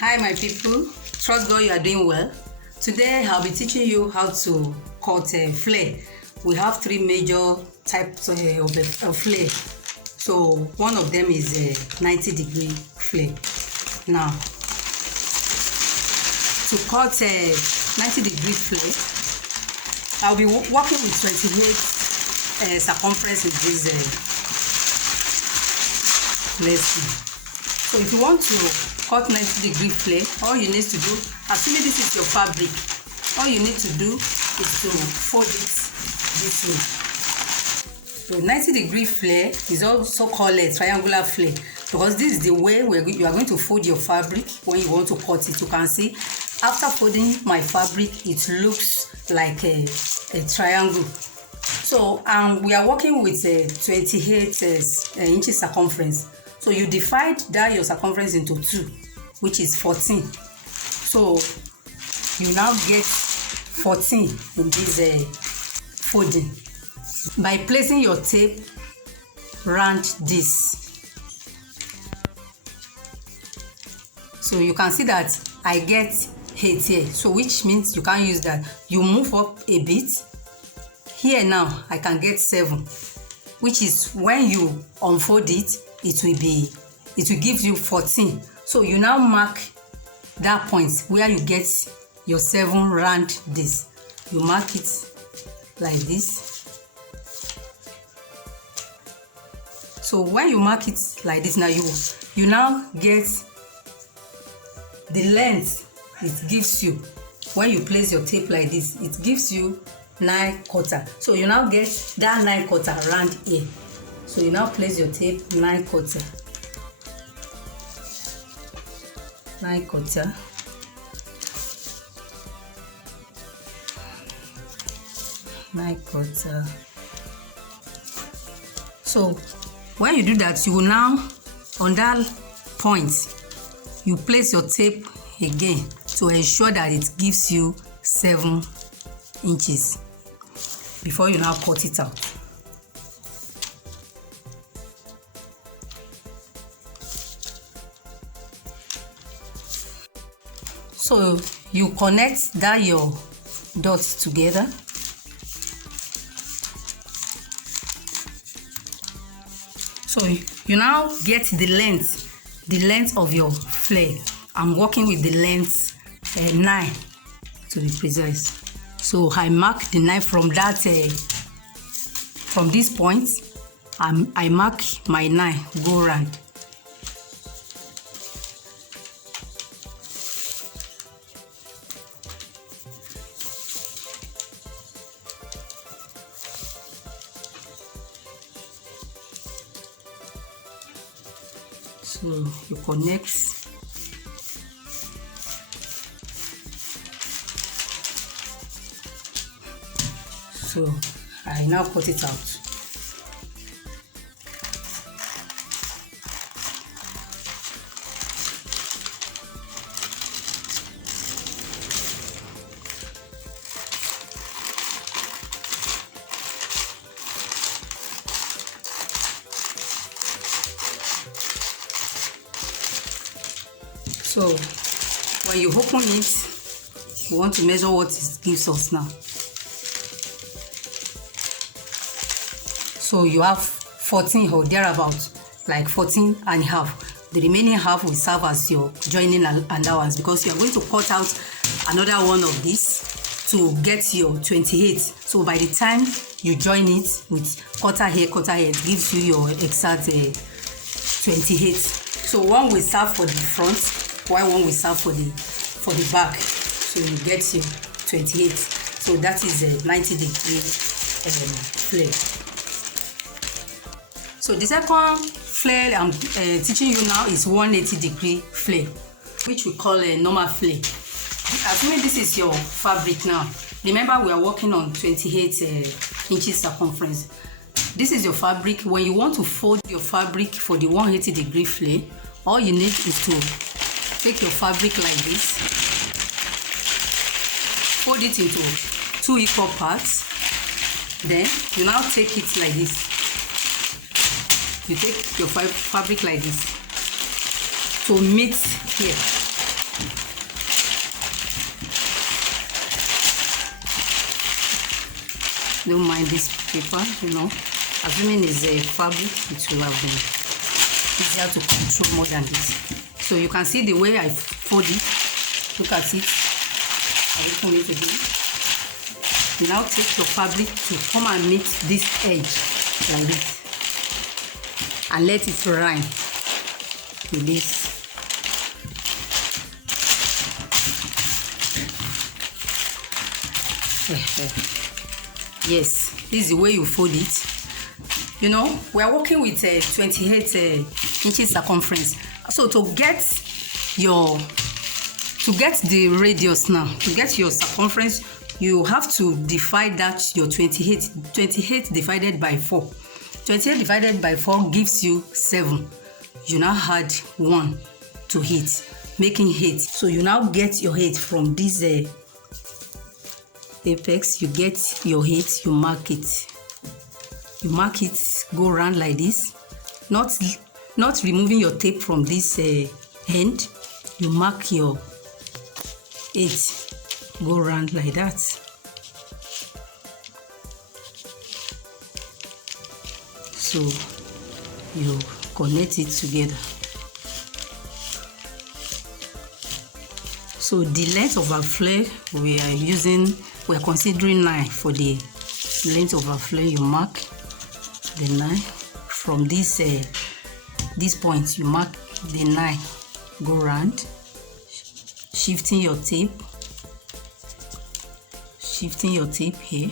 Hi my people, trust God you are doing well. Today I'll be teaching you how to cut a flare. We have three major types of flare. So one of them is a 90-degree flare. Now, to cut a 90-degree flare, I'll be working with 28 circumference in this lesson. So if you want to cut 90-degree flare, all you need to do, assuming this is your fabric, all you need to do is to fold it this way. So 90-degree flare is also called a triangular flare because this is the way you are going to fold your fabric when you want to cut it. You can see after folding my fabric, it looks like a triangle. So we are working with a 28 inches circumference. So you divide that your circumference into 2, which is 14. So you now get 14 in this folding by placing your tape around this. So you can see that I get 8 here, so which means you can use that. You move up a bit. Here now I can get 7, which is when you unfold it, it will give you 14. So you now mark that point where you get your 7 round this. You mark it like this. So when you mark it like this, now you now get the length it gives you. When you place your tape like this, it gives you 9/4. So you now get that 9/4 round here. So you now place your tape 9/4. 9/4. So when you do that, you will now, on that point, you place your tape again to ensure that it gives you 7 inches before you now cut it out. So you connect that your dots together. So you now get the length of your flare. I'm working with the length 9 to be precise. So I mark the 9 from that from this point. I mark my 9 go round. So you connect. So I now cut it out. So when you open it, you want to measure what it gives us now. So you have 14 or thereabouts, like 14 and a half. The remaining half will serve as your joining allowance because you are going to cut out another one of these to get your 28. So by the time you join it with quarter here, it gives you your exact 28. So one will serve for the front, while one will serve for the back. So you get your 28. So that is a 90-degree flare. So the second flare I'm teaching you now is 180-degree flare, which we call a normal flare. Assuming this is your fabric now. Remember we are working on 28 inches circumference. This is your fabric. When you want to fold your fabric for the 180-degree flare, all you need is to take your fabric like this, fold it into 2 equal parts, then you now take it like this. You take your fabric like this to meet here. Don't mind this paper, you know. Assuming it's a fabric, it will have been easier to control more than this. So you can see the way I fold it. Look at it. I open it again. You now take your fabric to come and meet this edge like this, and let it run with this. Yes, this is the way you fold it. You know, we are working with 28 inches circumference. So to get the radius now, to get your circumference, you have to divide that your 28 divided by 4. 28 divided by 4 gives you 7. You now add 1 to it, making 8. So you now get your 8 from this apex. You get your 8, you mark it. You mark it, go around like this. Not removing your tape from this end. You mark your 8, go around like that. So you connect it together. So the length of our flare we're considering 9 for the length of our flare. You mark the 9 from this point. You mark the 9, go round, shifting your tape here.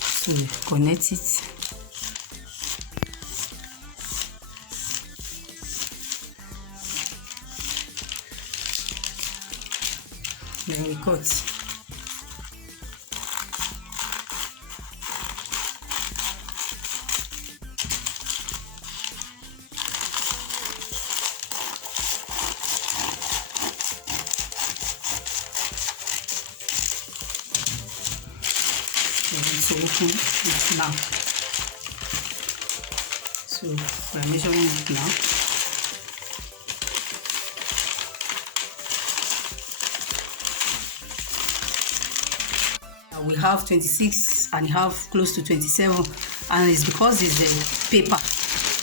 So connect it. Then we cut. So open it now. So we're measuring it now. We have 26 and half, close to 27, and it's because it's a paper.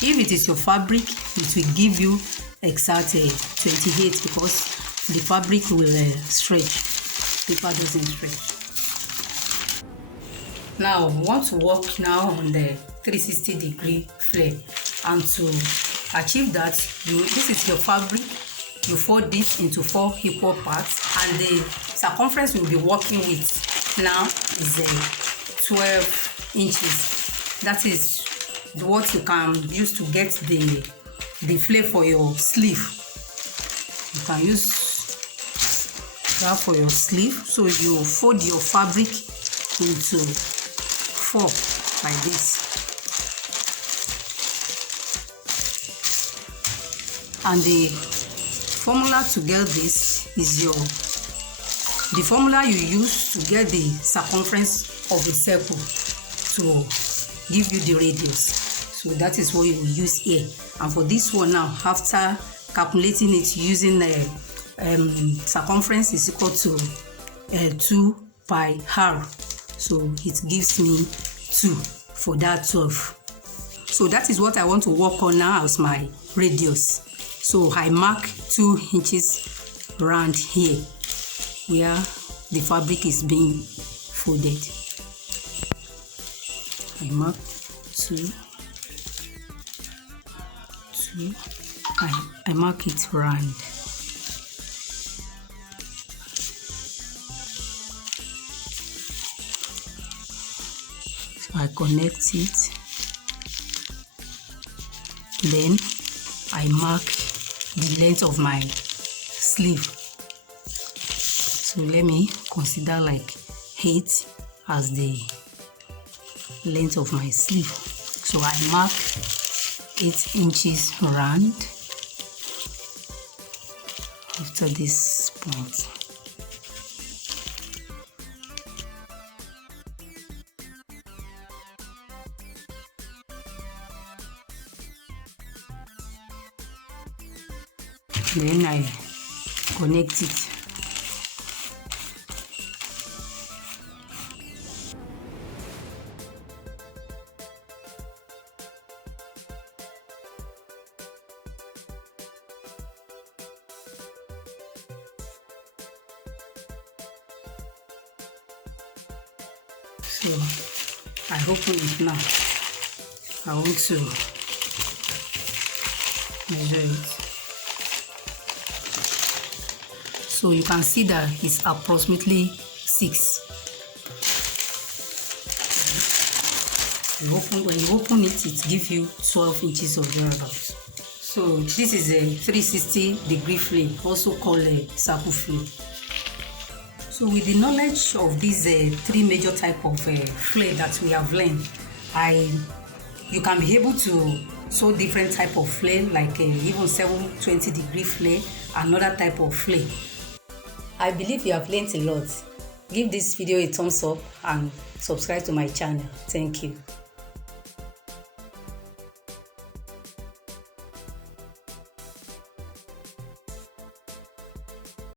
If it is your fabric, it will give you exact 28 because the fabric will stretch. Paper doesn't stretch. Now we want to work now on the 360-degree flare, and to achieve that, this is your fabric. You fold it into 4 equal parts, and the circumference we'll be working with now is 12 inches. That is what you can use to get the flare for your sleeve. You can use that for your sleeve. So you fold your fabric into 4 like this, and the formula to get this is the formula you use to get the circumference of a circle to give you the radius. So that is what you will use here. And for this one now, after calculating it using the circumference is equal to 2 pi r. So it gives me 2 for that 12. So that is what I want to work on now as my radius. So I mark 2 inches round here where the fabric is being folded. I mark 2. I mark it round. I connect it, then I mark the length of my sleeve. So let me consider like 8 as the length of my sleeve. So I mark 8 inches round after this point. Then I connect it. So I open it now. I want to measure it. So you can see that it's approximately 6. When you open it, it gives you 12 inches of thereabouts. So this is a 360-degree flame, also called a circle flame. So with the knowledge of these 3 major type of flame that we have learned, you can be able to sew different type of flame, like even 720-degree flame, another type of flame. I believe you have learned a lot. Give this video a thumbs up and subscribe to my channel. Thank you.